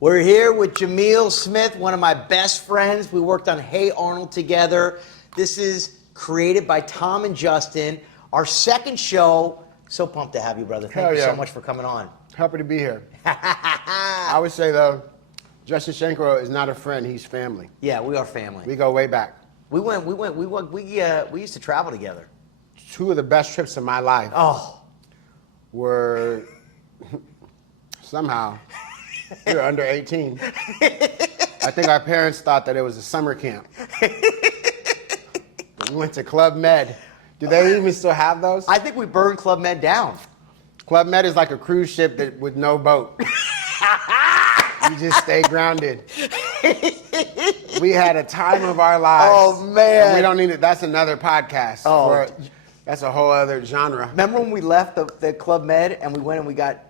We're here with Jamil Smith, one of my best friends. We worked on Hey Arnold together. This is created by Tom and Justin. Our second show. So pumped to have you, brother. Thank you so much for coming on. Happy to be here. I would say, though, Justin Shenkarow is not a friend, he's family. Yeah, we are family. We go way back. We used to travel together. Two of the best trips of my life were somehow we were under 18. I think our parents thought that it was a summer camp. We went to Club Med. Do they even still have those? I think we burned Club Med down. Club Med is like a cruise ship with no boat. You just stay grounded. We had a time of our lives. Oh, man. And we don't need it. That's another podcast. Oh. That's a whole other genre. Remember when we left the Club Med and we went and we got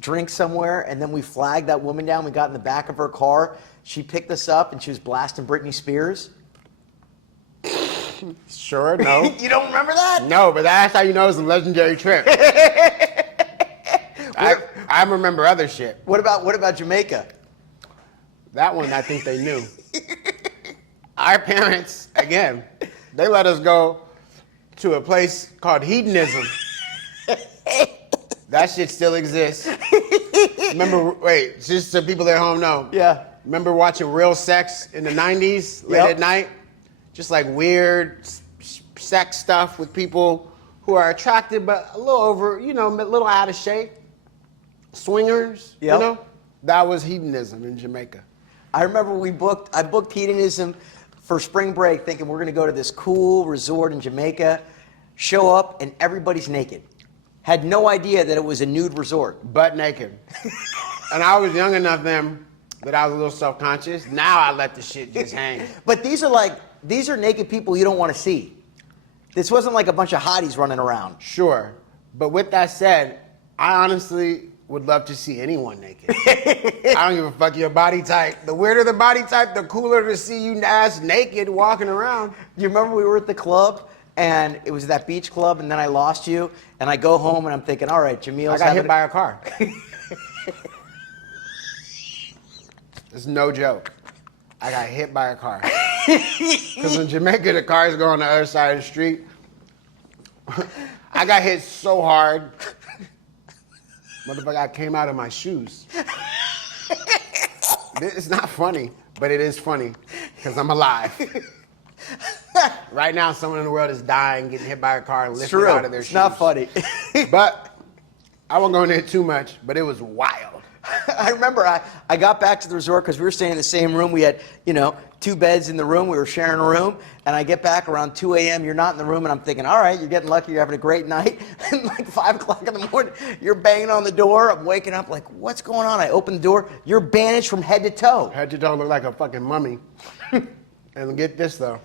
drinks somewhere and then we flagged that woman down. We got in the back of her car. She picked us up and she was blasting Britney Spears. Sure, no. You don't remember that? No, but that's how you know it's a legendary trip. I remember other shit. What about Jamaica? That one I think they knew. Our parents, again, they let us go to a place called hedonism. That shit still exists. Remember, wait, just so people at home know. Yeah. Remember watching Real Sex in the 90's, late at night? Just like weird sex stuff with people who are attractive but a little over, a little out of shape. Swingers, you know? That was hedonism in Jamaica. I remember I booked hedonism for spring break thinking we're gonna go to this cool resort in Jamaica, show up and everybody's naked. Had no idea that it was a nude resort. Butt naked. And I was young enough then that I was a little self-conscious. Now I let the shit just hang. But these are naked people you don't want to see. This wasn't like a bunch of hotties running around. Sure. But with that said, I honestly would love to see anyone naked. I don't give a fuck your body type. The weirder the body type, the cooler to see you ass naked walking around. You remember we were at the club and it was that beach club and then I lost you and I go home and I'm thinking, all right, Jamil's I got hit by a car. It's no joke. I got hit by a car. Because in Jamaica, the cars go on the other side of the street. I got hit so hard, motherfucker, I came out of my shoes. It's not funny, but it is funny because I'm alive. Right now, someone in the world is dying, getting hit by a car and lifted out of their shoes. It's not funny. But I won't go into it too much, but it was wild. I remember I got back to the resort because we were staying in the same room. We had, 2 beds in the room. We were sharing a room. And I get back around 2 a.m. You're not in the room. And I'm thinking, all right, you're getting lucky. You're having a great night. And like 5 o'clock in the morning, you're banging on the door. I'm waking up like, what's going on? I open the door. You're bandaged from head to toe. Head to toe, look like a fucking mummy. And get this, though.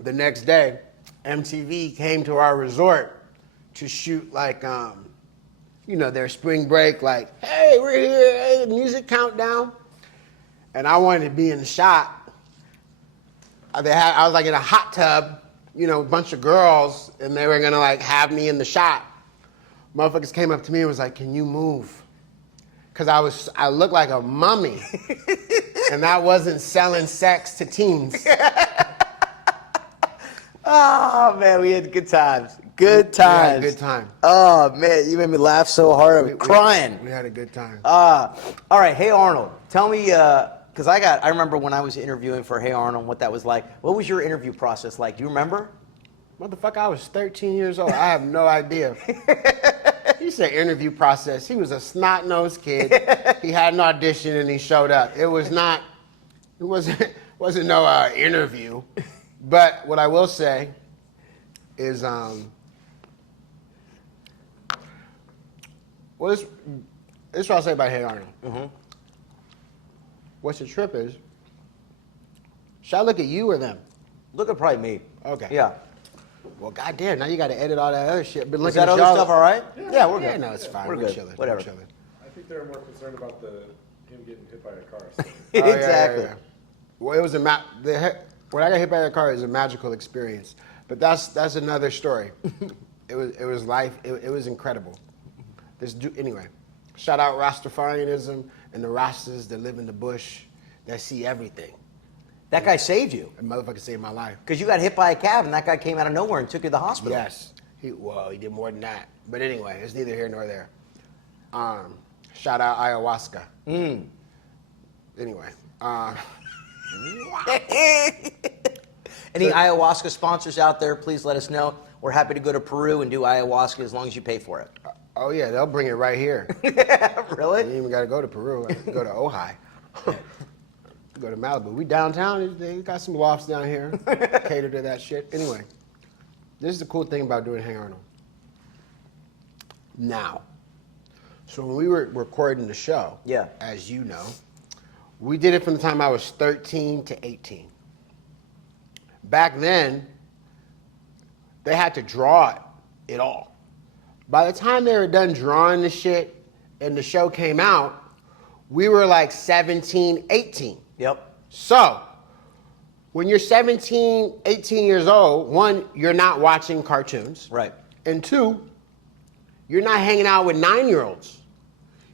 The next day, MTV came to our resort to shoot like, their spring break, like, hey, we're here, hey, music countdown. And I wanted to be in the shot. I was like in a hot tub, a bunch of girls, and they were gonna like have me in the shot. Motherfuckers came up to me and was like, can you move? Cause I looked like a mummy. And that wasn't selling sex to teens. Oh man, we had good times. Good times. We had a good time. Oh man, you made me laugh so hard. I was crying. We had a good time. All right, Hey Arnold, tell me, because I remember when I was interviewing for Hey Arnold, what that was like. What was your interview process like? Do you remember? Motherfucker, I was 13 years old. I have no idea. He said interview process. He was a snot-nosed kid. He had an audition and he showed up. It wasn't no interview. But what I will say is, this is what I'll say about Hey Arnold. Mm-hmm. What's the trip is, should I look at you or them? Look at probably me. Okay. Yeah. Well, goddamn, now you got to edit all that other shit. But is that other stuff all right? Yeah, we're good. No, it's fine. We're good. chilling. Whatever. We're chilling. I think they're more concerned about him getting hit by a car. So. Exactly. Yeah. Well, it was when I got hit by the car, it was a magical experience. But that's another story. It was life. It was incredible. Anyway, shout out Rastafarianism. and the Rastas that live in the bush that see everything. That guy saved you. That motherfucker saved my life. Because you got hit by a cab and that guy came out of nowhere and took you to the hospital. Yes. He did more than that. But anyway, it's neither here nor there. Shout out ayahuasca. Anyway. Any ayahuasca sponsors out there, please let us know. We're happy to go to Peru and do ayahuasca as long as you pay for it. Oh yeah, they'll bring it right here. Really? You ain't even got to go to Peru. Go to Ojai. Go to Malibu. We downtown. They got some lofts down here. Cater to that shit. Anyway, this is the cool thing about doing Hey Arnold. Now, so when we were recording the show, as you know, we did it from the time I was 13 to 18. Back then, they had to draw it all. By the time they were done drawing the shit and the show came out, we were like 17, 18. Yep. So, when you're 17, 18 years old, one, you're not watching cartoons. Right. And two, you're not hanging out with 9-year-olds.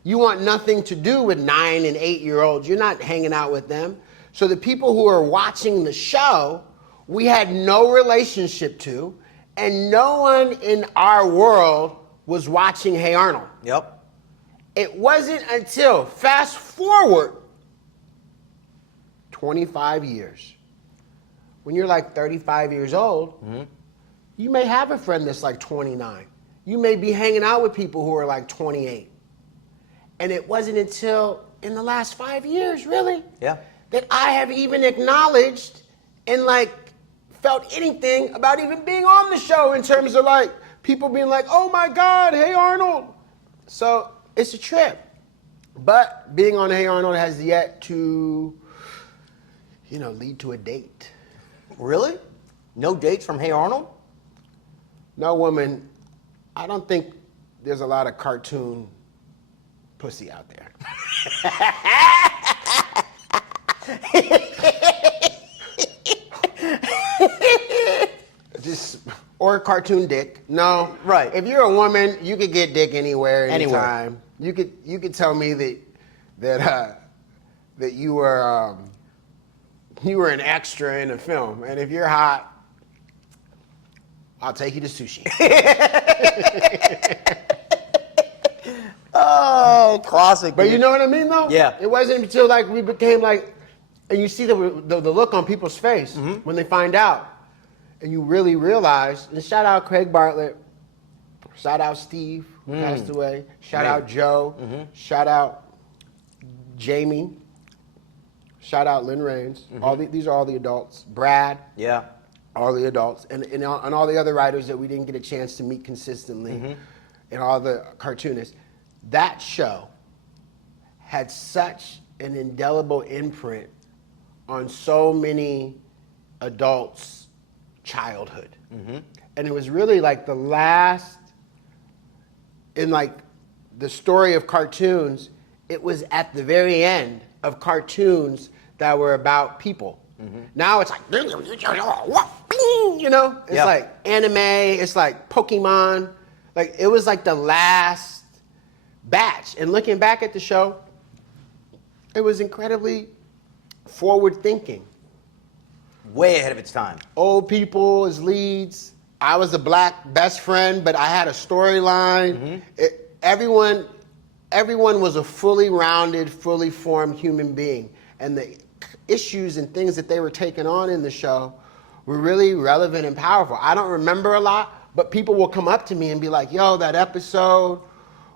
You want nothing to do with 9 and 8-year-olds. You're not hanging out with them. So the people who are watching the show, we had no relationship to, and no one in our world was watching Hey Arnold. Yep. It wasn't until, fast forward 25 years, when you're like 35 years old, you may have a friend that's like 29. You may be hanging out with people who are like 28. And it wasn't until in the last 5 years, really, that I have even acknowledged and like felt anything about even being on the show in terms of like people being like, oh my God, Hey Arnold. So it's a trip. But being on Hey Arnold has yet to, lead to a date. Really? No dates from Hey Arnold? No woman. I don't think there's a lot of cartoon pussy out there. Or cartoon dick. No. Right. If you're a woman, you could get dick anywhere, anytime. You could tell me that you were an extra in a film, and if you're hot, I'll take you to sushi. Oh, classic. But dude. you know what I mean, though? Yeah. It wasn't until like we became like, and you see the look on people's face when they find out, and you really realize. And shout out Craig Bartlett, shout out Steve who passed away, shout out Joe, shout out Jamie, shout out Lynn Raines. These are all the adults. Brad. Yeah. All the adults, and all the other writers that we didn't get a chance to meet consistently, and all the cartoonists. That show had such an indelible imprint on so many adults' childhood. And it was really like the last, in like the story of cartoons, it was at the very end of cartoons that were about people. Now it's like, it's like anime, it's like Pokemon. Like, it was like the last batch. And looking back at the show, it was incredibly forward thinking. Way ahead of its time. Old people as leads. I was a black best friend, but I had a storyline. Everyone was a fully rounded, fully formed human being. And the issues and things that they were taking on in the show were really relevant and powerful. I don't remember a lot, but people will come up to me and be like, yo, that episode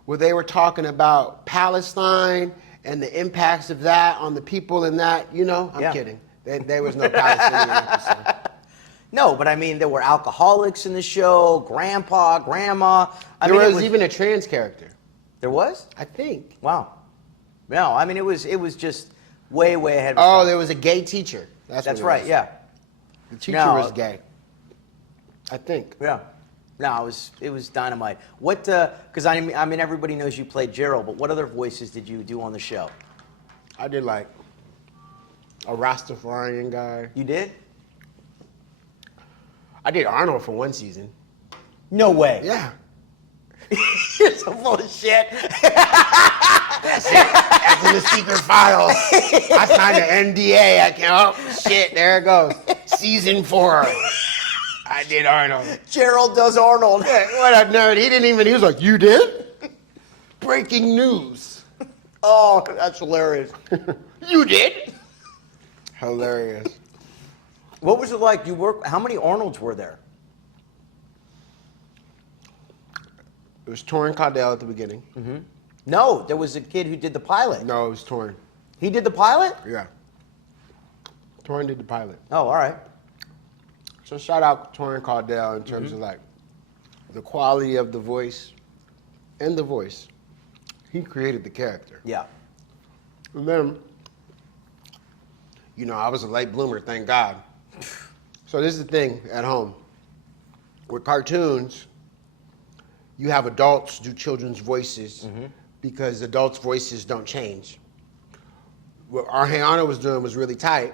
where they were talking about Palestine and the impacts of that on the people in that, I'm kidding. There was no Palestinian episode. No, but I mean, there were alcoholics in the show, grandpa, grandma. There was even a trans character. There was? I think. Wow. No, I mean, it was just way ahead of its Oh, time. there was a gay teacher. That's right, yeah. The teacher was gay. I think. Yeah. No, it was dynamite. What? Because I mean, everybody knows you played Gerald, but what other voices did you do on the show? I did like a Rastafarian guy. You did? I did Arnold for one season. No way. Yeah. You're so full of shit. That's stuff in the secret files. I signed an NDA. I can't. Oh shit! There it goes. Season 4. I did Arnold. Gerald does Arnold. Yeah, what a nerd. He was like, you did? Breaking news. Oh, that's hilarious. You did? Hilarious. What was it like? How many Arnolds were there? It was Torrin Cardell at the beginning. Mm-hmm. No, there was a kid who did the pilot. No, it was Torrin. He did the pilot? Yeah. Torrin did the pilot. Oh, all right. So shout out to Torrin Cardell in terms of like the quality of the voice and the voice. He created the character. Yeah. And then, I was a late bloomer, thank God. So this is the thing at home. With cartoons, you have adults do children's voices because adults' voices don't change. What our Hey Arnold was doing was really tight,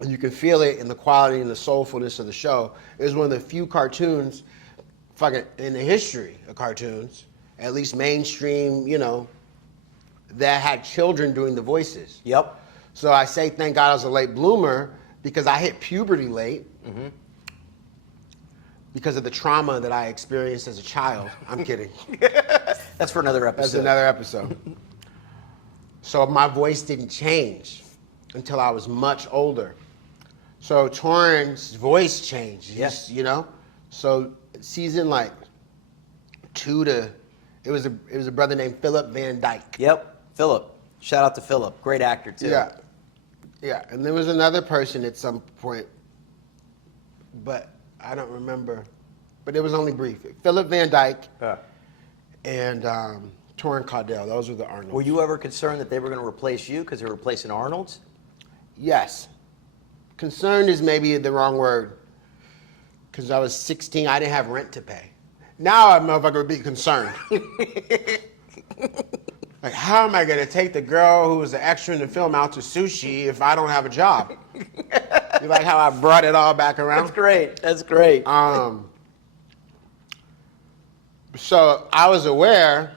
and you can feel it in the quality and the soulfulness of the show. It was one of the few cartoons, in the history of cartoons, at least mainstream, that had children doing the voices. Yep. So I say thank God I was a late bloomer because I hit puberty late because of the trauma that I experienced as a child. I'm kidding. That's for another episode. That's another episode. So my voice didn't change until I was much older. So Torrin's voice changed. Yes. So season 2 to it was a brother named Philip Van Dyke. Yep. Philip. Shout out to Philip. Great actor too. Yeah. Yeah. And there was another person at some point, but I don't remember. But it was only brief. Philip Van Dyke and Torrin Cardell. Those were the Arnolds. Were you ever concerned that they were going to replace you because they were replacing Arnold's? Yes. Concerned is maybe the wrong word. Because I was 16, I didn't have rent to pay. Now I'm motherfucker would be concerned. Like, how am I going to take the girl who was an extra in the film out to sushi if I don't have a job? You like how I brought it all back around? That's great. That's great. So I was aware.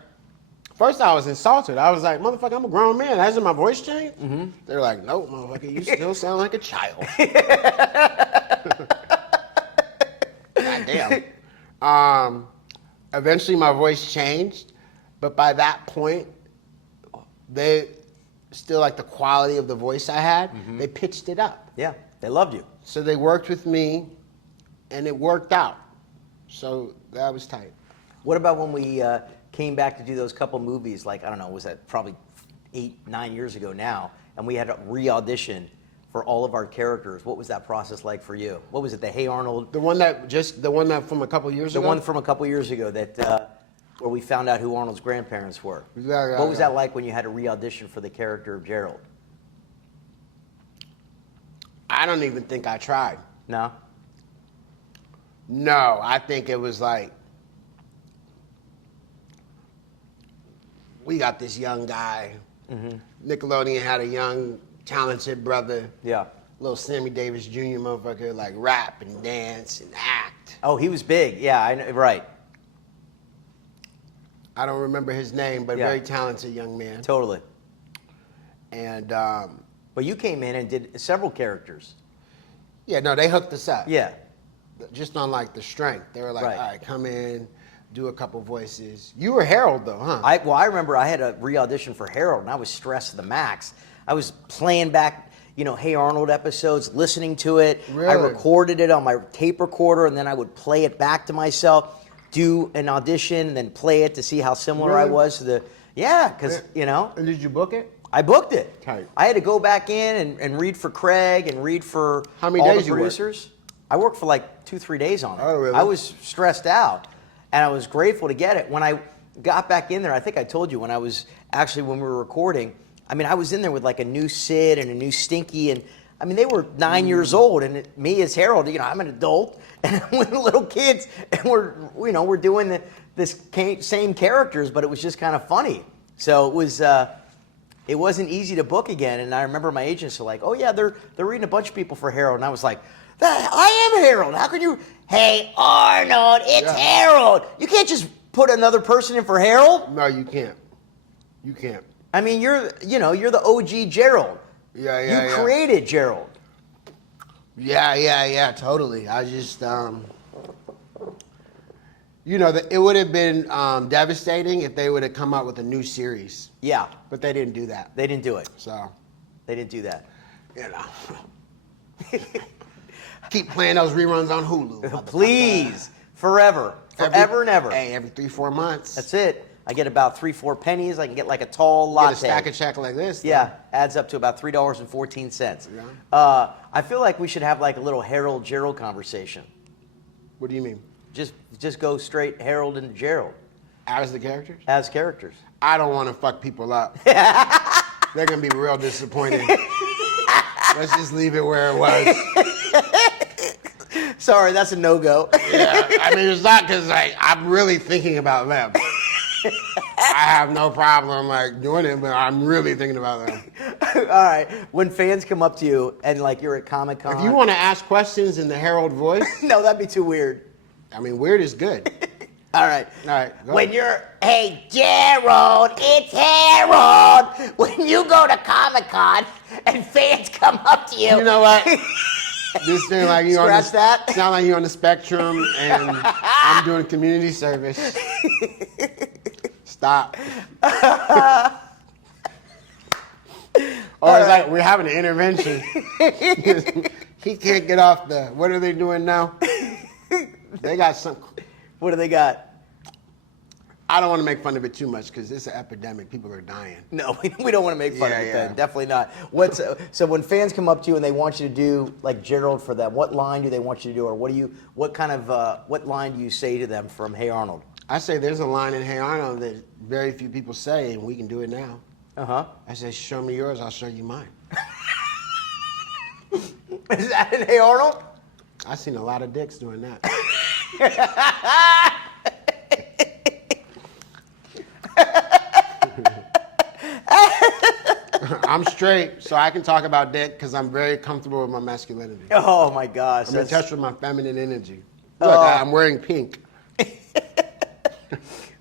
First I was insulted. I was like, motherfucker, I'm a grown man. Hasn't my voice changed? They're like, no, motherfucker, you still sound like a child. Goddamn. Eventually my voice changed, but by that point, they still like the quality of the voice I had, they pitched it up. Yeah, they loved you. So they worked with me, and it worked out. So that was tight. What about when we came back to do those couple movies, I don't know, was that probably 8-9 years ago now, and we had to re-audition for all of our characters. What was that process like for you? What was it, the Hey Arnold? The one that from a couple years ago? The one from a couple years ago that where we found out who Arnold's grandparents were. What was that like when you had to re-audition for the character of Gerald? I don't even think I tried. No? No, I think it was like, we got this young guy. Nickelodeon had a young, talented brother. Yeah. Little Sammy Davis Jr. motherfucker, like rap and dance and act. Oh, he was big. Yeah, I know, right. I don't remember his name, but Yeah. very talented young man. Totally. And But you came in and did several characters. yeah, no, they hooked us up. Yeah. Just on like the strength. They were like, Right. all right, come in, do a couple voices. You were Harold though, huh? I remember I had a re-audition for Harold, and I was stressed to the max. I was playing back, Hey Arnold episodes, listening to it. Really? I recorded it on my tape recorder, and then I would play it back to myself, do an audition, and then play it to see how similar I Really? was to the. Yeah, because And did you book it? I booked it. Tight. I had to go back in and read for Craig and read for How many all days the you worked? producers. I worked for 2-3 days on it. Oh, really? I was stressed out, and I was grateful to get it. When I got back in there, I think I told you when we were recording, I was in there with a new Sid and a new Stinky, and they were 9 years old, and me as Harold, I'm an adult, and I'm with little kids, and we're doing this same characters, but it was just kind of funny. So it wasn't easy to book again, and I remember my agents were like, "Oh yeah, they're reading a bunch of people for Harold," and I was like, "I am Harold. How can you? Hey Arnold, it's Harold. You can't just put another person in for Harold." No, you can't. You can't. I mean, you're the OG Gerald. Yeah. You created Gerald. Yeah, totally. I just, it would have been devastating if they would have come out with a new series. Yeah. But they didn't do that. They didn't do it. So, They didn't do that. Keep playing those reruns on Hulu. Please. Forever and ever. Hey, every 3-4 months. That's it. I get about 3-4 pennies. I can get like a tall latte. Get a stack of check like this. Yeah, adds up to about $3.14. Yeah. I feel like we should have like a little Harold Gerald conversation. What do you mean? Just go straight Harold and Gerald As the characters? as characters. I don't want to fuck people up. They're going to be real disappointed. Let's just leave it where it was. Sorry, that's a no-go. Yeah, I mean, it's not because I'm really thinking about them. I have no problem doing it, but I'm really thinking about them. All right. When fans come up to you and like you're at ComicCon. If you want to ask questions in the Harold voice, No, that'd be too weird. I mean, weird is good. All right. All right. Go When ahead. hey Gerald, it's Harold. When you go to Comic-Con and fans come up to you. You know what? This thing like you on Scratch the, that. sound like you're on the spectrum and I'm doing community service. Stop. Or it's like we're having an intervention. He can't get off the. What are they doing now? They got some. What do they got? I don't want to make fun of it too much because it's an epidemic. People are dying. No, we don't want to make fun of it Yeah. then. Definitely not. So when fans come up to you and they want you to do like Gerald for them, what line do they want you to do, or what line do you say to them from Hey Arnold? I say there's a line in Hey Arnold that very few people say, and we can do it now. Uh-huh. I say, show me yours, I'll show you mine. Is that in Hey Arnold? I've seen a lot of dicks doing that. I'm straight, so I can talk about dick because I'm very comfortable with my masculinity. Oh my gosh. I'm in touch with my feminine energy. Oh. Look, I'm wearing pink.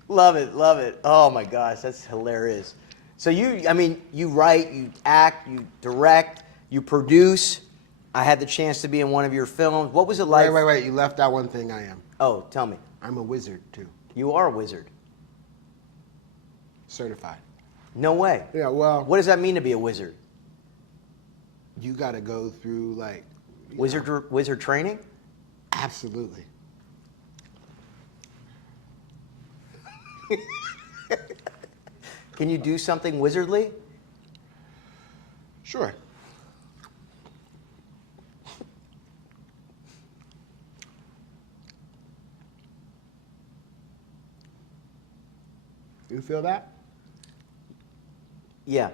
Love it, love it. Oh my gosh, that's hilarious. So you write, you act, you direct, you produce. I had the chance to be in one of your films. What was it like? Wait. You left out one thing I am. Oh, tell me. I'm a wizard, too. You are a wizard. Certified. No way. Yeah, well, What does that mean to be a wizard? you got to go through, Wizard training? Absolutely. Can you do something wizardly? Sure. You feel that? Yeah.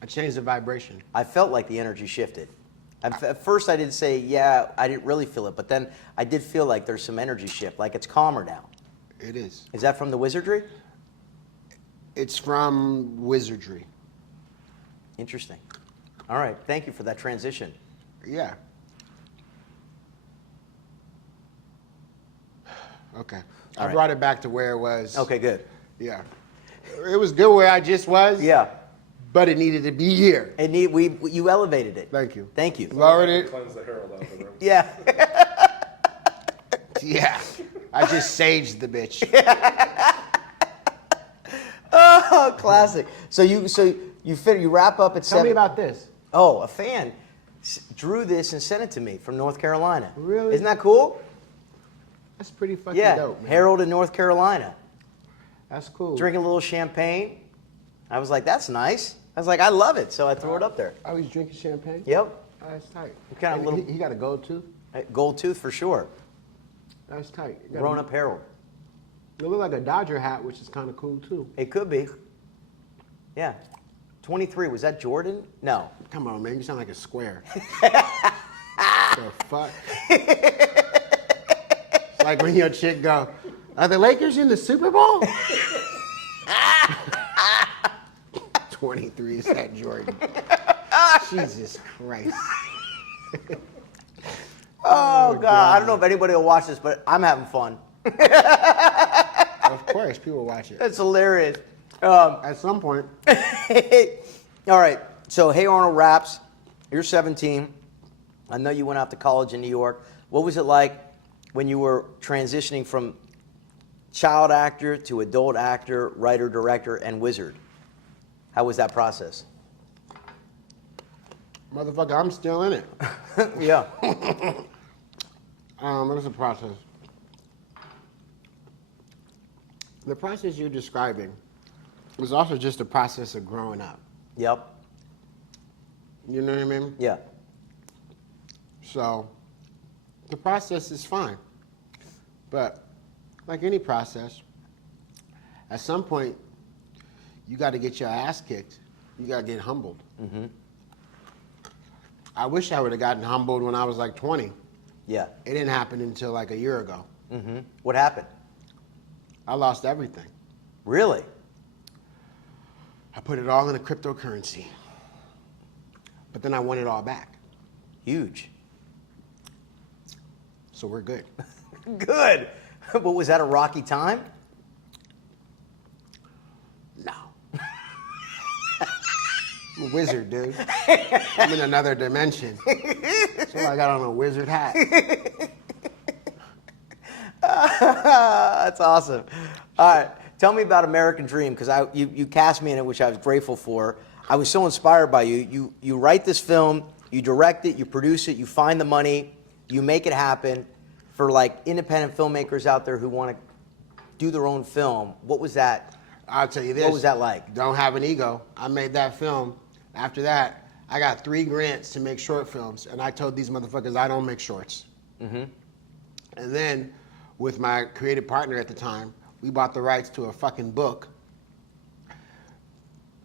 I changed the vibration. I felt like the energy shifted. At first I didn't say, yeah, I didn't really feel it, but then I did feel like there's some energy shift, like it's calmer now. It is. Is that from the wizardry? It's from wizardry. Interesting. All right, thank you for that transition. Yeah. Okay. All I right. brought it back to where it was. Okay, good. Yeah. It was good where I just was. Yeah. But it needed to be here. You elevated it. Thank you. Thank you. Lowered it. Cleanse the Harold out of the room. Yeah. Yeah. I just saged the bitch. Oh, classic. So you wrap up at 7. Tell me about this. Oh, a fan drew this and sent it to me from North Carolina. Really? Isn't that cool? That's pretty fucking Yeah. dope, man. Harold in North Carolina. That's cool. Drinking a little champagne. I was like, that's nice. I was like, I love it. So I threw it up there. Oh, he's drinking champagne? Yep. Oh, that's tight. What kind of And little- he got a gold tooth? Gold tooth for sure. That's tight. Grown up Harold. It looked like a Dodger hat, which is kind of cool, too. It could be. Yeah. 23. Was that Jordan? No. Come on, man. You sound like a square. The fuck? It's like when your chick go, are the Lakers in the Super Bowl? 23 is that Jordan. Jesus Christ. Oh, God. I don't know if anybody will watch this, but I'm having fun. Of course, people watch it. That's hilarious. At some point. All right. So, Hey Arnold wraps. You're 17. I know you went out to college in New York. What was it like when you were transitioning from child actor to adult actor, writer, director, and wizard? How was that process? Motherfucker, I'm still in it. Yeah. What is the process? The process you're describing was also just a process of growing up. Yep. You know what I mean? Yeah. So, the process is fine. But, like any process, at some point, you got to get your ass kicked. You got to get humbled. Mm-hmm. I wish I would have gotten humbled when I was like 20. Yeah. It didn't happen until like a year ago. Mm-hmm. What happened? I lost everything. Really? I put it all in a cryptocurrency. But then I won it all back. Huge. So we're good. Good. But was that a rocky time? No. I'm a wizard, dude. I'm in another dimension. So I got on a wizard hat. That's awesome. All right. Tell me about American Dream, because you cast me in it, which I was grateful for. I was so inspired by you. You write this film, you direct it, you produce it, you find the money, you make it happen. For like independent filmmakers out there who want to do their own film, what was that? I'll tell you this. What was that like? Don't have an ego. I made that film. After that, I got 3 grants to make short films, and I told these motherfuckers I don't make shorts. Mm-hmm. And then, with my creative partner at the time, we bought the rights to a fucking book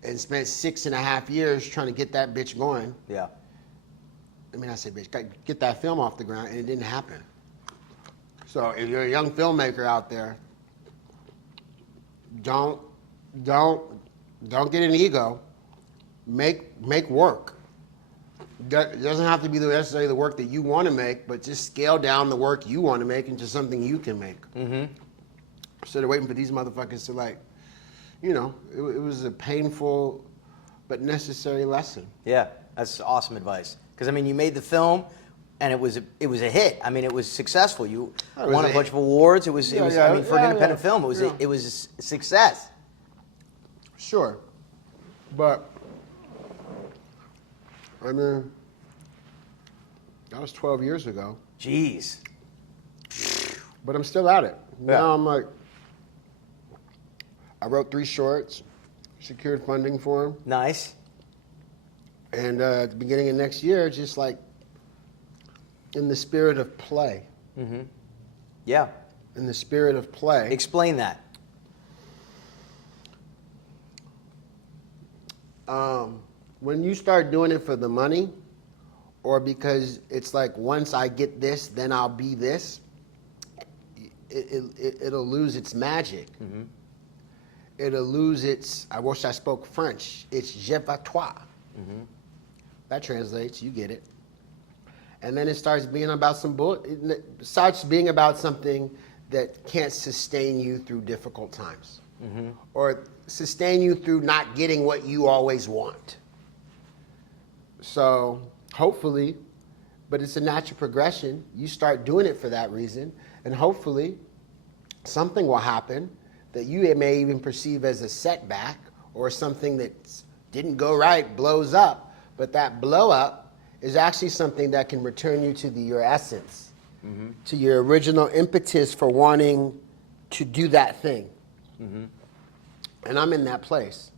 and spent 6.5 years trying to get that bitch going. Yeah. I mean, I say bitch, get that film off the ground, and it didn't happen. So if you're a young filmmaker out there, don't get an ego. Make work. It doesn't have to be necessarily the work that you want to make, but just scale down the work you want to make into something you can make. Mm-hmm. Instead of waiting for these motherfuckers to like, you know, it was a painful but necessary lesson. Yeah, that's awesome advice. Because I mean, you made the film, and it was a hit. I mean, it was successful. You won a bunch of awards. It was I mean, for an independent film, it was a success. Sure, but I mean, that was 12 years ago. Jeez. But I'm still at it. Yeah. Now I'm like, I wrote 3 shorts, secured funding for them, Nice. and at the beginning of next year, just like in the spirit of play. Mm-hmm. Yeah. In the spirit of play. Explain that. When you start doing it for the money, or because it's like once I get this, then I'll be this, it'll lose its magic. Mm-hmm. It'll lose its, I wish I spoke French, it's je vais toi. Mm-hmm. That translates, you get it. And then it starts being about it starts being about something that can't sustain you through difficult times. Mm-hmm. Or sustain you through not getting what you always want. So hopefully, but it's a natural progression, you start doing it for that reason, and hopefully something will happen that you may even perceive as a setback or something that didn't go right, blows up, but that blow up is actually something that can return you to your essence, mm-hmm. to your original impetus for wanting to do that thing. Mm-hmm. And I'm in that place.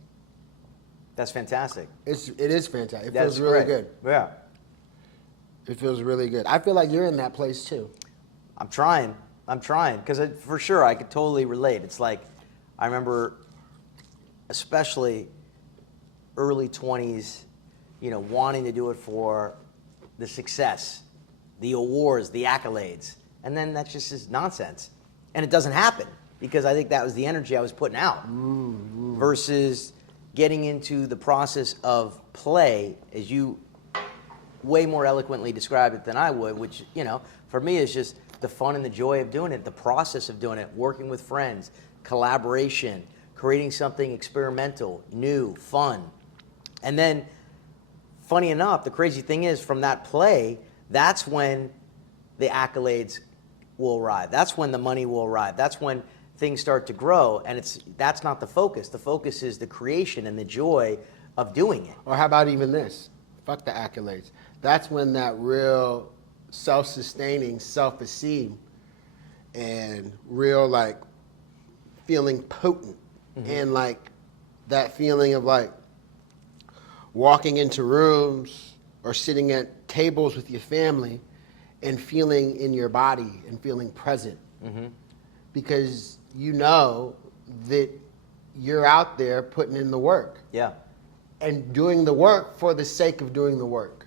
That's fantastic. It is fantastic. It That's feels really great. good. Yeah. It feels really good. I feel like you're in that place too. I'm trying, because for sure I could totally relate. It's like, I remember, especially early 20s, you know, wanting to do it for the success, the awards, the accolades, and then that just is nonsense. And it doesn't happen, because I think that was the energy I was putting out, versus getting into the process of play, as you way more eloquently described it than I would, which, you know, for me is just the fun and the joy of doing it, the process of doing it, working with friends, collaboration, creating something experimental, new, fun. And then, funny enough, the crazy thing is, from that play, that's when the accolades will arrive. That's when the money will arrive. That's when things start to grow, and that's not the focus. The focus is the creation and the joy of doing it. Or how about even this? Fuck the accolades. That's when that real self-sustaining self-esteem and real like feeling potent and like that feeling of like walking into rooms or sitting at tables with your family and feeling in your body and feeling present. Because you know that you're out there putting in the work. Yeah. And doing the work for the sake of doing the work.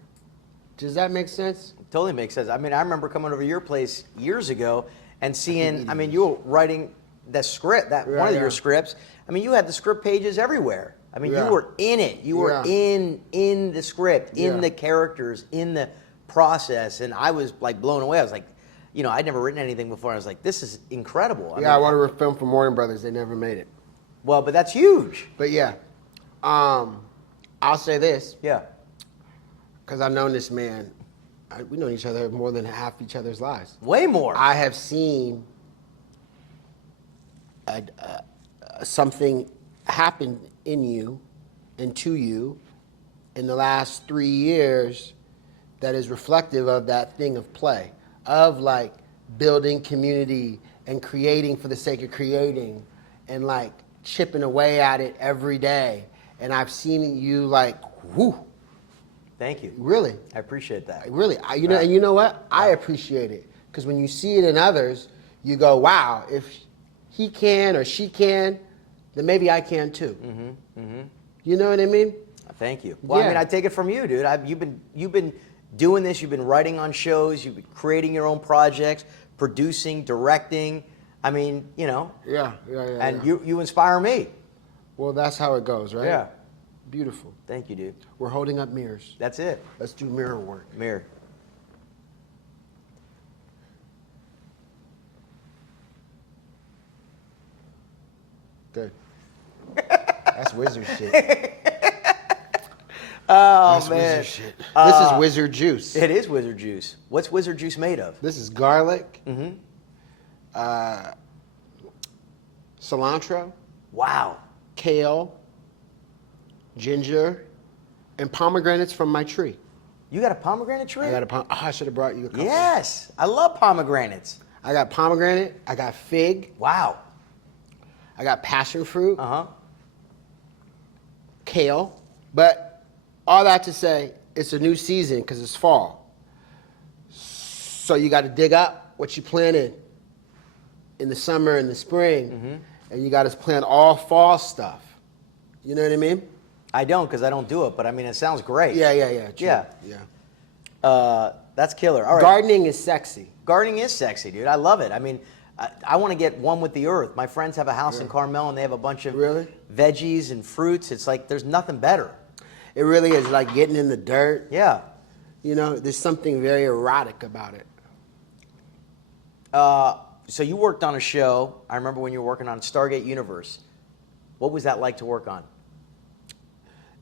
Does that make sense? Totally makes sense. I mean, I remember coming over to your place years ago and seeing, I mean, you were writing the script, one of your scripts. I mean, you had the script pages everywhere. I mean, you were in it. You were in the script, in the characters, in the process. And I was like blown away. I was like, you know, I'd never written anything before. I was like, this is incredible. I wanted to film for Warner Brothers. They never made it. Well, but that's huge. But yeah, I'll say this. Yeah. Because I've known this man. We've known each other more than half each other's lives. Way more. I have seen something happen in you and to you in the last 3 years that is reflective of that thing of play, of like building community and creating for the sake of creating and like chipping away at it every day. And I've seen you like, whoo. Thank you. Really. I appreciate that. Really. And you know what? I appreciate it. Because when you see it in others, you go, wow, if he can or she can, then maybe I can too. You know what I mean? Thank you. Well, I mean, I take it from you, dude. You've been doing this. You've been writing on shows. You've been creating your own projects, producing, directing. I mean, you know. And you inspire me. Well, that's how it goes, right? Yeah. Beautiful. Thank you, dude. We're holding up mirrors. That's it. Let's do mirror work. Mirror. Good. That's wizard shit. Oh, That's man. wizard shit. This is wizard juice. It is wizard juice. What's wizard juice made of? This is garlic, cilantro, Wow. kale, ginger, and pomegranates from my tree. You got a pomegranate tree? I got I should have brought you a couple. Yes. I love pomegranates. I got pomegranate. I got fig. Wow. I got passion fruit. Uh-huh. Kale. But all that to say, it's a new season because it's fall. So you got to dig up what you planted in the summer and the spring, and you got to plant all fall stuff. You know what I mean? I don't, because I don't do it, but I mean, it sounds great. Yeah. True. Yeah. That's killer. All right. Gardening is sexy. Gardening is sexy, dude. I love it. I mean, I want to get one with the earth. My friends have a house in Carmel, and they have a bunch of veggies and fruits. It's like there's nothing better. It really is like getting in the dirt. Yeah. You know, there's something very erotic about it. So you worked on a show. I remember when you were working on Stargate Universe. What was that like to work on?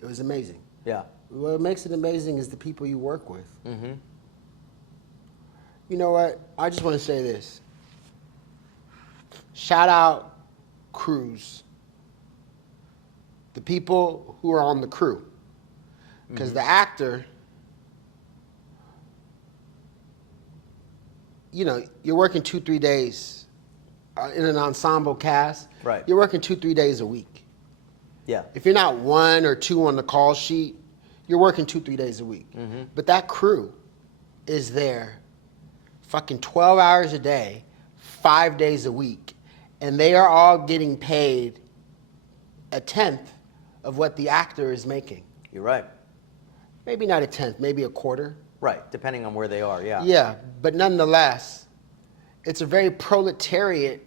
It was amazing. Yeah. What makes it amazing is the people you work with. You know what? I just want to say this. Shout out crews. The people who are on the crew. Because the actor, you know, you're working 2-3 days in an ensemble cast. Right. You're working 2-3 days a week. Yeah. If you're not 1 or 2 on the call sheet, you're working 2-3 days a week. But that crew is there fucking 12 hours a day, 5 days a week, and they are all getting paid a tenth of what the actor is making. You're right. Maybe not a tenth, maybe a quarter. Right, depending on where they are, yeah. Yeah, but nonetheless, it's a very proletariat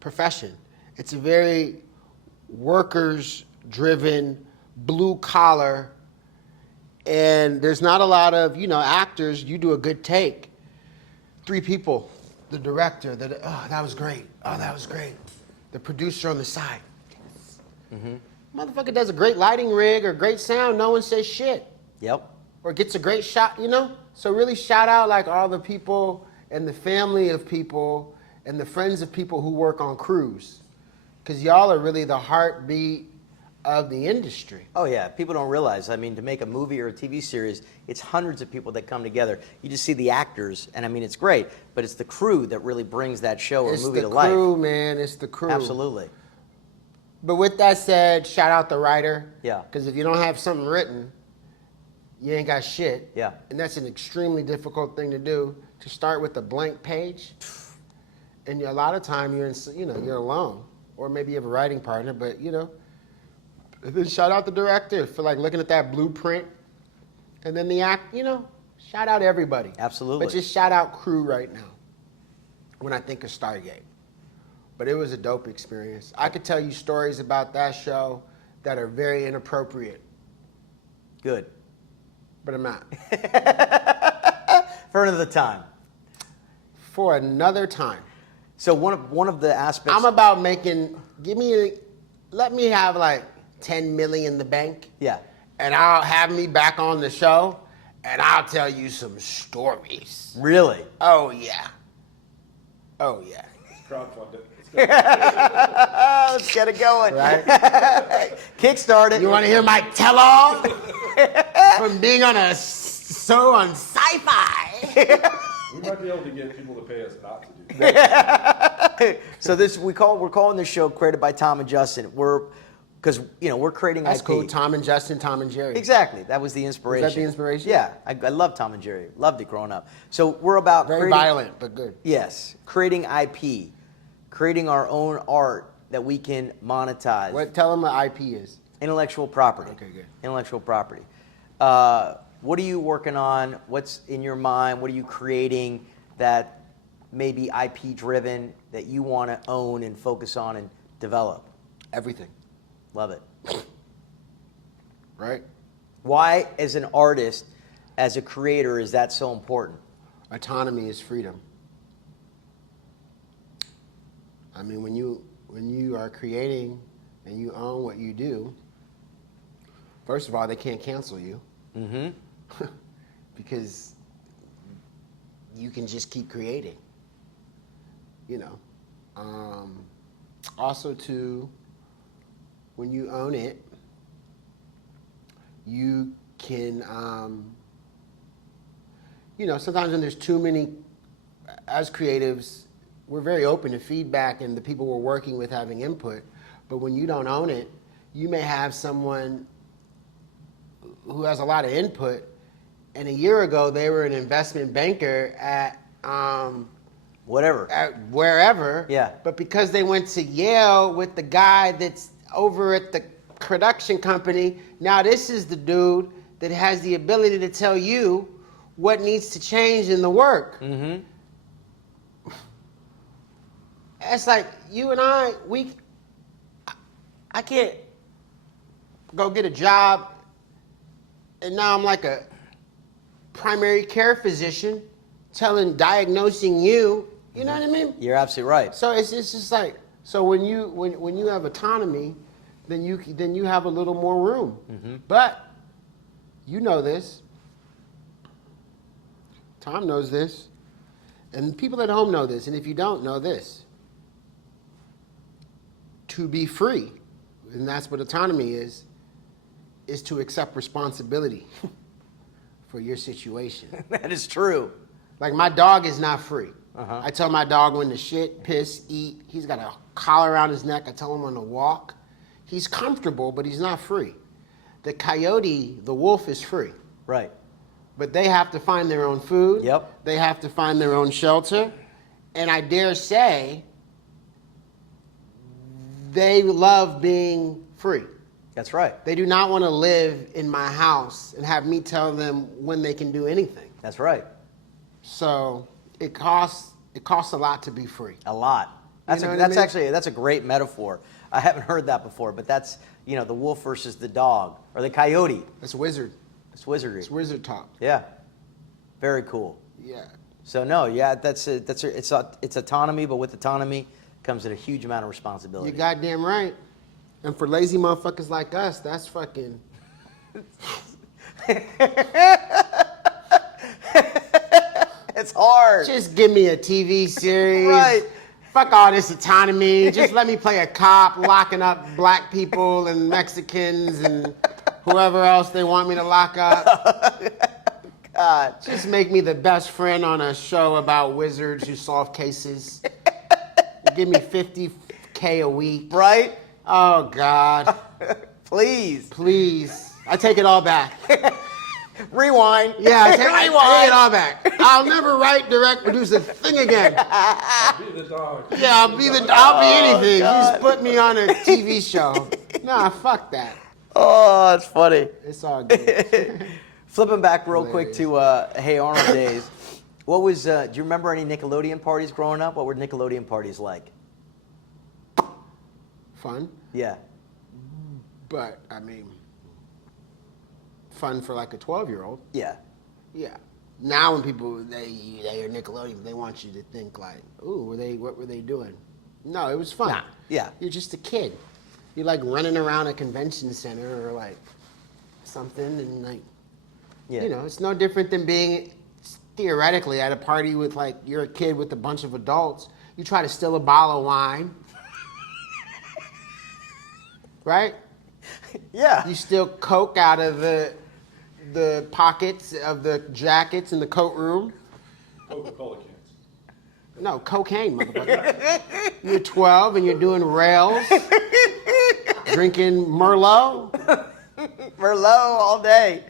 profession. It's a very workers-driven, blue-collar, and there's not a lot of, you know, actors, you do a good take. 3 people, the director, that was great. Oh, that was great. The producer on the side. Motherfucker does a great lighting rig or great sound, no one says shit. Yep. Or gets a great shot, you know? So really shout out like all the people and the family of people and the friends of people who work on crews. Because y'all are really the heartbeat of the industry. Oh yeah, people don't realize. I mean, to make a movie or a TV series, it's hundreds of people that come together. You just see the actors, and I mean, it's great, but it's the crew that really brings that show or movie to life. It's the crew, man. It's the crew. Absolutely. But with that said, shout out the writer. Yeah. Because if you don't have something written, you ain't got shit. Yeah. And that's an extremely difficult thing to do, to start with a blank page. And a lot of time you're you're alone. Or maybe you have a writing partner, but and then shout out the director for like looking at that blueprint. And then the act, shout out everybody. Absolutely. But just shout out crew right now when I think of Stargate. But it was a dope experience. I could tell you stories about that show that are very inappropriate. Good. But I'm not. For another time. For another time. So one of the aspects. I'm about making, let me have like 10 million in the bank. Yeah. And I'll have me back on the show and I'll tell you some stories. Really? Oh yeah. Oh yeah. It's crowdfunded. Let's get it going. Right? Kickstart it. You want to hear my tell-all from being on a show on sci-fi? We might be able to get people to pay us not to do that. So we're calling this show Created by Tom and Justin. Because we're creating That's IP. cool. Tom and Justin, Tom and Jerry. Exactly. That was the inspiration. Was that the inspiration? Yeah. I love Tom and Jerry. Loved it growing up. So we're about Very violent, but good. Yes. Creating IP. Creating our own art that we can monetize. Tell them what IP is. Intellectual property. Okay, good. Intellectual property. What are you working on? What's in your mind? What are you creating that may be IP driven that you want to own and focus on and develop? Everything. Love it. Right? Why, as an artist, as a creator, is that so important? Autonomy is freedom. I mean, when you are creating and you own what you do, first of all, they can't cancel you. Mm-hmm. Because you can just keep creating. Also, too, when you own it, you can, sometimes when there's too many, as creatives, we're very open to feedback and the people we're working with having input. But when you don't own it, you may have someone who has a lot of input, and a year ago they were an investment banker at Whatever. at wherever. Yeah. But because they went to Yale with the guy that's over at the production company, now this is the dude that has the ability to tell you what needs to change in the work. Mm-hmm. It's like you and I can't go get a job and now I'm like a primary care physician diagnosing you. You know what I mean? You're absolutely right. So it's just like, so when you have autonomy, then you have a little more room. Mm-hmm. But you know this. Tom knows this. And people at home know this. And if you don't know this, to be free, and that's what autonomy is to accept responsibility for your situation. That is true. Like my dog is not free. Uh-huh. I tell my dog when to shit, piss, eat. He's got a collar around his neck. I tell him when to walk. He's comfortable, but he's not free. The coyote, the wolf, is free. Right. But they have to find their own food. Yep. They have to find their own shelter. And I dare say, they love being free. That's right. They do not want to live in my house and have me tell them when they can do anything. That's right. So it costs a lot to be free. A lot. That's You know what I mean? actually a great metaphor. I haven't heard that before, but that's the wolf versus the dog or the coyote. It's wizard. It's wizardry. It's wizard talk. Yeah. Very cool. Yeah. So no, yeah, it's autonomy, but with autonomy comes a huge amount of responsibility. You're goddamn right. And for lazy motherfuckers like us, that's fucking. It's hard. Just give me a TV series. Right. Fuck all this autonomy. Just let me play a cop locking up black people and Mexicans and whoever else they want me to lock up. God. Just make me the best friend on a show about wizards who solve cases. Give me $50K a week. Right? Oh, God. Please. Please. I take it all back. Rewind. Yeah, I take it all back. I'll never write, direct, produce a thing again. Be the dog. Yeah, I'll be anything. Just put me on a TV show. Nah, fuck that. Oh, that's funny. It's all good. Flipping back real quick to Hey Arnold days. What was, do you remember any Nickelodeon parties growing up? What were Nickelodeon parties like? Fun, Yeah. but I mean, fun for like a 12-year-old. Yeah. Yeah. Now when people they are Nickelodeon, they want you to think like, ooh, what were they doing? No, it was fun. Nah, yeah. You're just a kid. You're like running around a convention center or like something, and like, Yeah. you know, it's no different than being theoretically at a party with like you're a kid with a bunch of adults. You try to steal a bottle of wine, right? Yeah. You steal Coke out of the pockets of the jackets in the coat room. Coca-Cola cans. No, cocaine, motherfucker. You're 12 and you're doing rails, drinking Merlot. Merlot all day.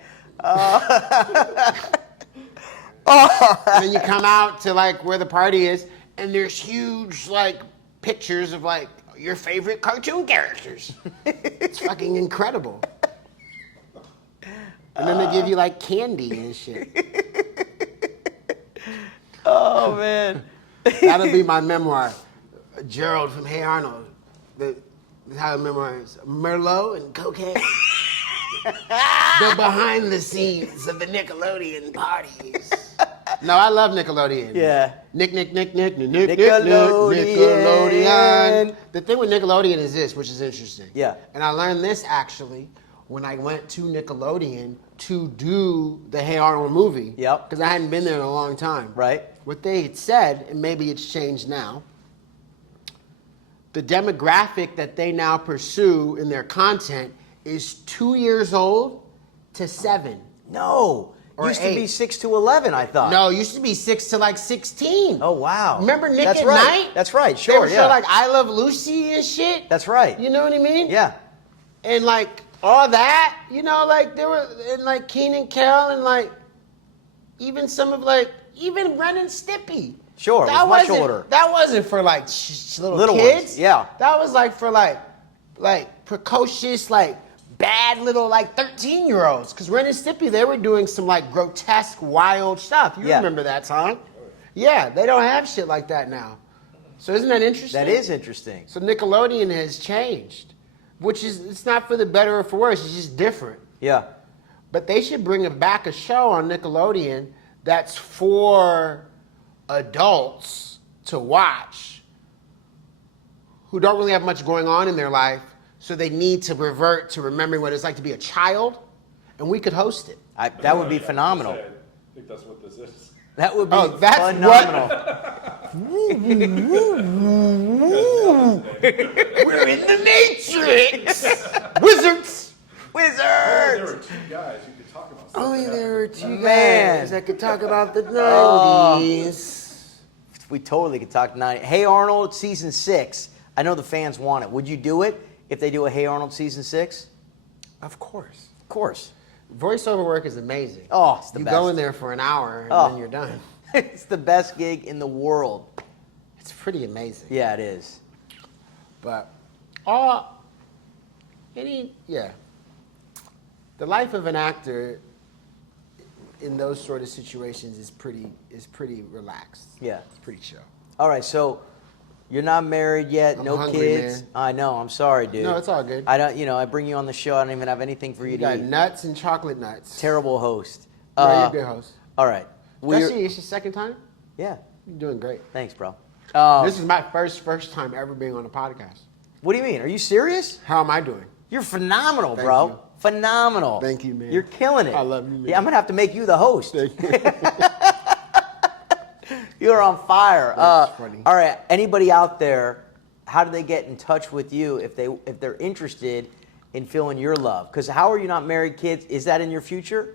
And then you come out to like where the party is, and there's huge like pictures of like your favorite cartoon characters. It's fucking incredible. And then they give you like candy and shit. Oh, man. That'll be my memoir. Gerald from Hey Arnold. How the memoir is Merlot and cocaine. The behind the scenes of the Nickelodeon parties. No, I love Nickelodeon. Yeah. Nickelodeon. The thing with Nickelodeon is this, which is interesting. Yeah. And I learned this actually when I went to Nickelodeon to do the Hey Arnold movie. Yep. Because I hadn't been there in a long time. Right. What they had said, and maybe it's changed now, the demographic that they now pursue in their content is 2 years old to 7. No. Or Used to be 8. 6 to 11, I thought. No, it used to be 6 to like 16. Oh, wow. Remember Nick That's at right. Night? That's right. They Sure, were yeah. show like I Love Lucy and shit. That's right. You know what I mean? Yeah. And like all that, you know, like there were, and like Keenan and Kel and like even some of like, even Ren and Stimpy. Sure, it was much older. That wasn't for like little Ones, kids. yeah. That was like for like precocious, like bad little like 13-year-olds. Because Ren and Stimpy, they were doing some like grotesque, wild stuff. You Yeah. remember that time? Yeah, they don't have shit like that now. So isn't that interesting? That is interesting. So Nickelodeon has changed, which is, it's not for the better or for worse, it's just different. Yeah. But they should bring back a show on Nickelodeon that's for adults to watch who don't really have much going on in their life, so they need to revert to remembering what it's like to be a child, and we could host it. That would be phenomenal. I think that's what this is. That would be Oh, that's phenomenal. We're in the Matrix! Wizards! There Wizards! were two guys who could talk about stuff. Only that there were happened. two Man. guys that could talk about the 90s. We totally could talk tonight. Hey Arnold, season 6. I know the fans want it. Would you do it if they do a Hey Arnold season 6? Of course. Of course. Voiceover work is amazing. Oh, it's the you best. go in there for an hour and Oh. then you're done. It's the best gig in the world. It's pretty amazing. Yeah, it is. But the life of an actor in those sort of situations is pretty relaxed. Yeah. It's pretty chill. All right, so you're not married yet, I'm no hungry, kids. man. I know. I'm sorry, dude. No, it's all good. I don't. I bring you on the show. I don't even have anything for you You to got eat. nuts and chocolate nuts. Terrible host. Yeah, you're a good host. All right. It's your second time? Yeah. You're doing great. Thanks, bro. This is my first time ever being on a podcast. What do you mean? Are you serious? How am I doing? You're phenomenal, Thank bro. you. Phenomenal. Thank you, man. You're killing it. I love you, man. Yeah, I'm gonna have to make you the host. Thank you. You're on fire. That's funny. All right. Anybody out there? How do they get in touch with you if they're interested in feeling your love? Because how are you not married, kids? Is that in your future,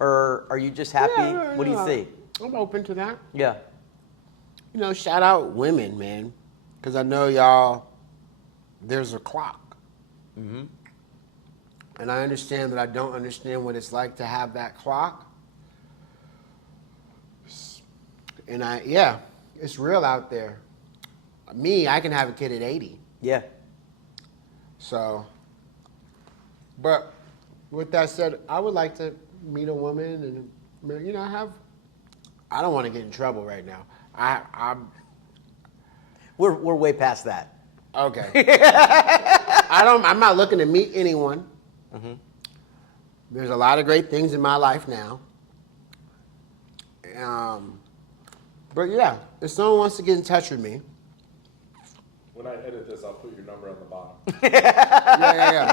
or are you just happy? Yeah, what do you think? I'm open to that. Yeah. You know, shout out women, man, because I know y'all. There's a clock, and I understand that I don't understand what it's like to have that clock. And it's real out there. Me, I can have a kid at 80. Yeah. So, but with that said, I would like to meet a woman and, you know, I don't want to get in trouble right now. We're way past that. Okay. I'm not looking to meet anyone. There's a lot of great things in my life now. But yeah, if someone wants to get in touch with me. When I edit this, I'll put your number on the bottom. Yeah.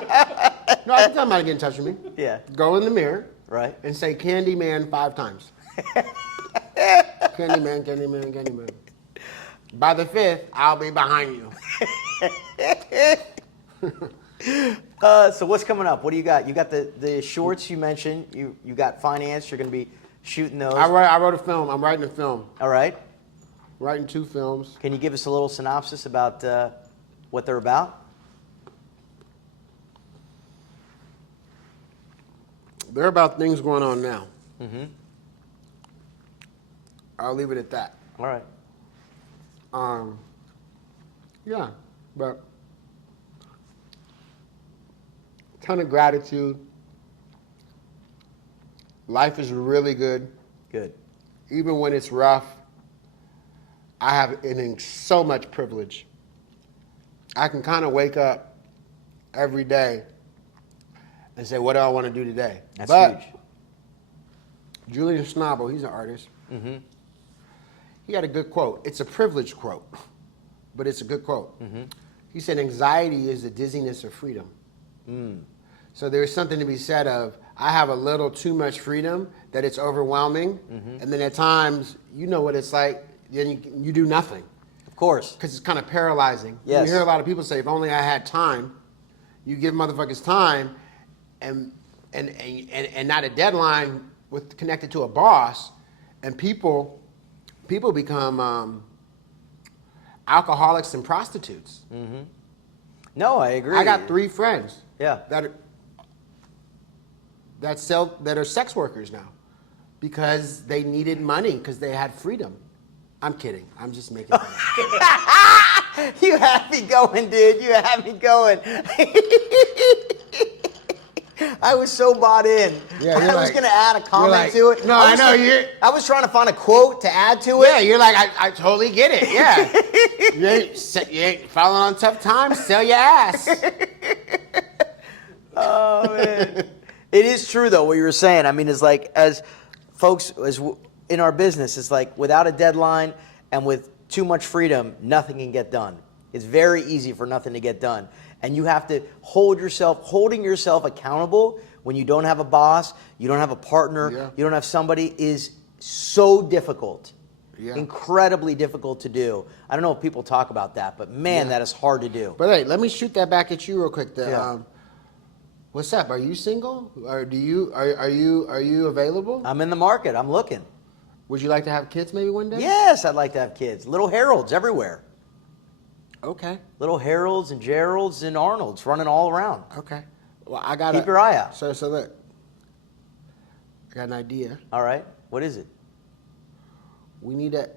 No, I can tell them how to get in touch with me. Yeah. Go in the mirror. Right. And say Candyman 5 times. Candyman, Candyman, Candyman. By the 5th, I'll be behind you. So what's coming up? What do you got? You got the shorts you mentioned. You got finance. You're going to be shooting those. I wrote a film. I'm writing a film. All right. Writing 2 films. Can you give us a little synopsis about what they're about? They're about things going on now. I'll leave it at that. All right. Yeah, but ton of gratitude. Life is really good. Good. Even when it's rough, I have so much privilege. I can kind of wake up every day and say, what do I want to do today? That's but huge. Julian Schnabel, he's an artist. He had a good quote. It's a privileged quote, but it's a good quote. He said, anxiety is the dizziness of freedom. So there's something to be said of, I have a little too much freedom that it's overwhelming. And then at times, you know what it's like, then you do nothing. Of course. Because it's kind of paralyzing. Yes. You hear a lot of people say, if only I had time. You give motherfuckers time and not a deadline connected to a boss, and people become alcoholics and prostitutes. No, I agree. I got 3 friends. Yeah. That are sex workers now because they needed money because they had freedom. I'm kidding. I'm just making fun. You had me going, dude. You had me going. I was so bought in. Yeah, I was going to add a comment to it. No, I know you're. I was trying to find a quote to add to it. Yeah, you're like, I totally get it. Yeah. you ain't falling on tough times, sell your ass. Oh, man. It is true, though, what you were saying. I mean, it's like, as folks, in our business, it's like without a deadline and with too much freedom, nothing can get done. It's very easy for nothing to get done. And you have to holding yourself accountable when you don't have a boss, you don't have a partner, you don't have somebody is so difficult. Yeah. Incredibly difficult to do. I don't know if people talk about that, but man, that is hard to do. But hey, let me shoot that back at you real quick. What's up? Are you single? Or are you available? I'm in the market. I'm looking. Would you like to have kids maybe one day? Yes, I'd like to have kids. Little Harolds everywhere. Okay. Little Harolds and Geralds and Arnolds running all around. Okay. Well, I got keep your eye out. So look, I got an idea. All right. What is it? We need to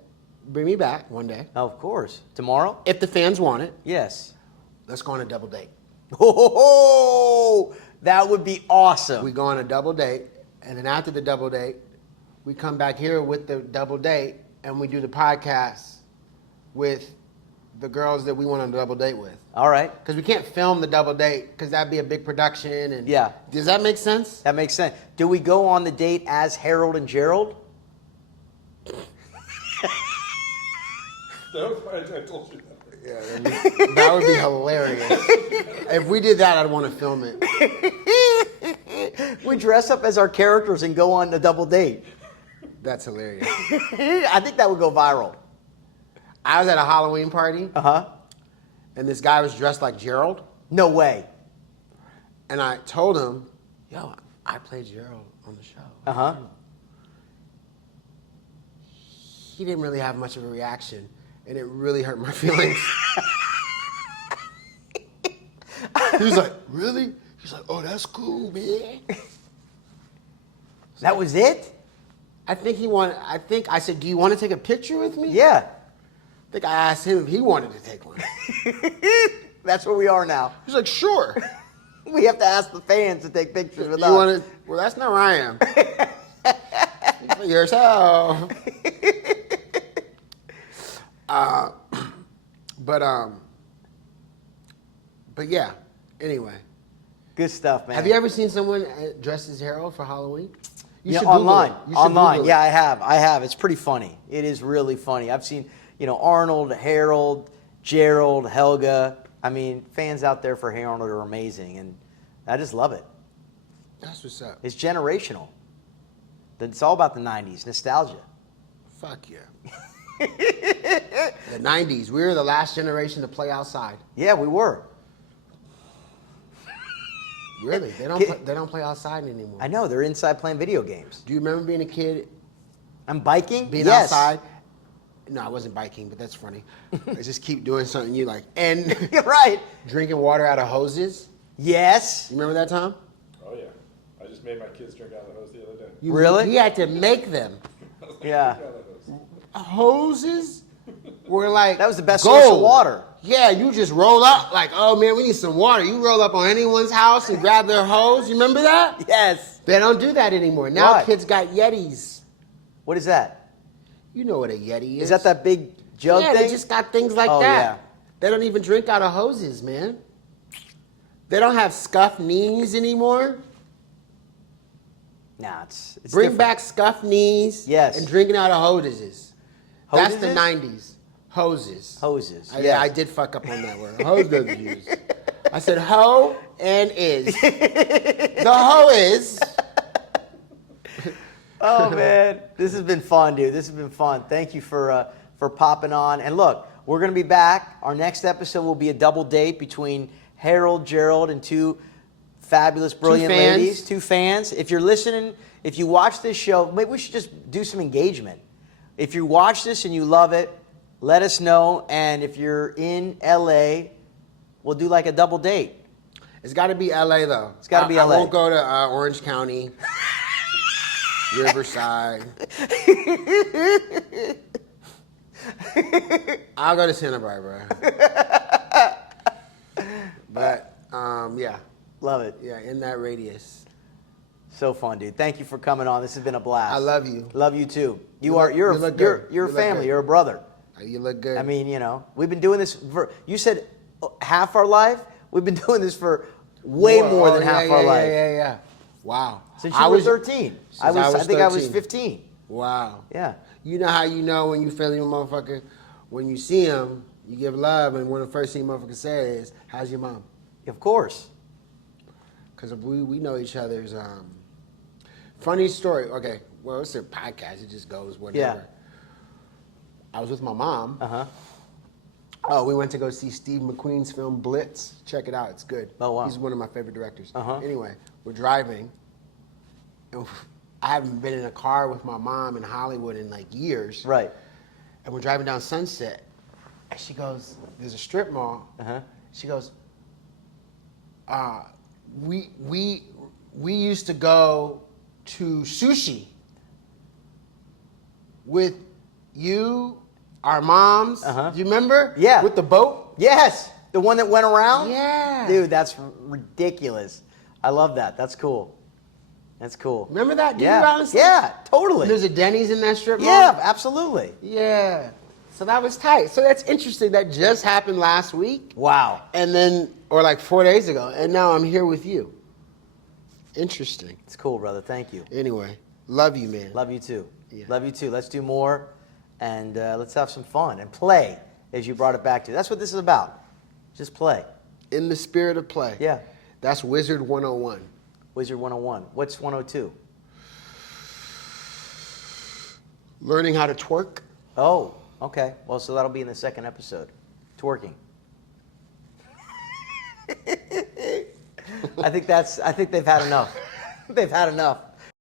bring me back one day. Oh, of course. Tomorrow? If the fans want it. Yes. Let's go on a double date. Oh, that would be awesome. We go on a double date, and then after the double date, we come back here with the double date, and we do the podcast with the girls that we went on a double date with. All right. Because we can't film the double date because that'd be a big production. And yeah. Does that make sense? That makes sense. Do we go on the date as Harold and Gerald? That was why I told you that. Yeah, that would be hilarious. If we did that, I'd want to film it. We dress up as our characters and go on a double date. That's hilarious. I think that would go viral. I was at a Halloween party, and this guy was dressed like Gerald, No way. and I told him, yo, I played Gerald on the show. He didn't really have much of a reaction, and it really hurt my feelings. He was like, really? He's like, oh, that's cool, man. That was it? I think I said, do you want to take a picture with me? Yeah. I think I asked him if he wanted to take one. That's where we are now. He's like, sure. We have to ask the fans to take pictures with You us. want to? Well, that's not where I am. Yourself. But yeah. Anyway, Good stuff, man. have you ever seen someone dressed as Harold for Halloween? You Yeah, should Google online. it. You should Online. Google it. Yeah, I have. It's pretty funny. It is really funny. I've seen, Arnold, Harold, Gerald, Helga. I mean, fans out there for Hey Arnold are amazing, and I just love it. That's what's up. It's generational. It's all about the 90s, nostalgia. Fuck yeah. The 90s. We were the last generation to play outside. Yeah, we were. Really? They don't play outside anymore. I know, they're inside playing video games. Do you remember being a kid, I'm biking? being Yes. outside? No, I wasn't biking, but that's funny. I just keep doing something you like. And You're right. drinking water out of hoses. Yes. You remember that, Tom? Oh yeah, I just made my kids drink out of the hose the other day. Really? You had to make them. Yeah. Drink out of the hose. Hoses were like That was the best gold. source of water. Yeah, you just roll up like, oh man, we need some water. You roll up on anyone's house and grab their hose. You remember that? Yes. They don't do that anymore. Now Why? kids got Yetis. What is that? You know what a Yeti is. Is that big jug yeah, thing? they just got things like Oh, that. yeah. They don't even drink out of hoses, man. They don't have scuffed knees anymore. Nah, it's Bring different. back scuffed knees. Yes. And drinking out of hoses. That's the Hoses? 90s. Hoses. Hoses. Yeah, yes. I did fuck up on that word. Hose doesn't use. I said ho and is. The ho is. Oh man, this has been fun, dude. This has been fun. Thank you for popping on. And look, we're gonna be back. Our next episode will be a double date between Harold, Gerald, and two fabulous, brilliant fans. ladies, two fans. If you're listening, if you watch this show, maybe we should just do some engagement. If you watch this and you love it, let us know. And if you're in LA, we'll do like a double date. It's got to be LA though. It's gotta be I LA. won't go to Orange County, Riverside. I'll go to Santa Barbara. But yeah, Love it. yeah, in that radius. So fun, dude. Thank you for coming on. This has been a blast. I love you. Love you too. You You're look good. you're a You look family. good. You're a brother. You look good. I mean, we've been doing this for. You said half our life. We've been doing this for way more than half our life. Yeah. Wow. Since you were 13. I think I was 13. 15. Wow. Yeah. You know how you know when you feel your motherfucker, when you see him, you give love, and one of the first thing motherfucker say is, "How's your mom?" Of course. Because we know each other's. Funny story. Okay, well, it's a podcast. It just goes whatever. Yeah. I was with my mom. Uh huh. Oh, we went to go see Steve McQueen's film Blitz. Check it out. It's good. Oh, wow. He's one of my favorite directors. Uh-huh. Anyway, we're driving. And I haven't been in a car with my mom in Hollywood in like years. Right. And we're driving down Sunset. And she goes, there's a strip mall. Uh huh. She goes, we used to go to sushi with you, our moms. Uh-huh. Do you remember? Yeah. With the boat? Yes. The one that went around. Yeah. Dude, that's ridiculous. I love that. That's cool. That's cool. Remember that? Do you Yeah. honestly? Yeah. Totally. There's a Denny's in that strip mall? Yeah. Absolutely. Yeah. So that was tight. So that's interesting. That just happened last week. Wow. And then, or like 4 days ago. And now I'm here with you. Interesting. It's cool, brother. Thank you. Anyway, love you, man. Love you too. Yeah. Love you too. Let's do more, and let's have some fun and play. as you brought it back to. That's what this is about. Just play. In the spirit of play. Yeah. That's Wizard 101. Wizard 101. What's 102? Learning how to twerk. Oh, okay. Well, so that'll be in the second episode. Twerking. I think they've had enough. They've had enough.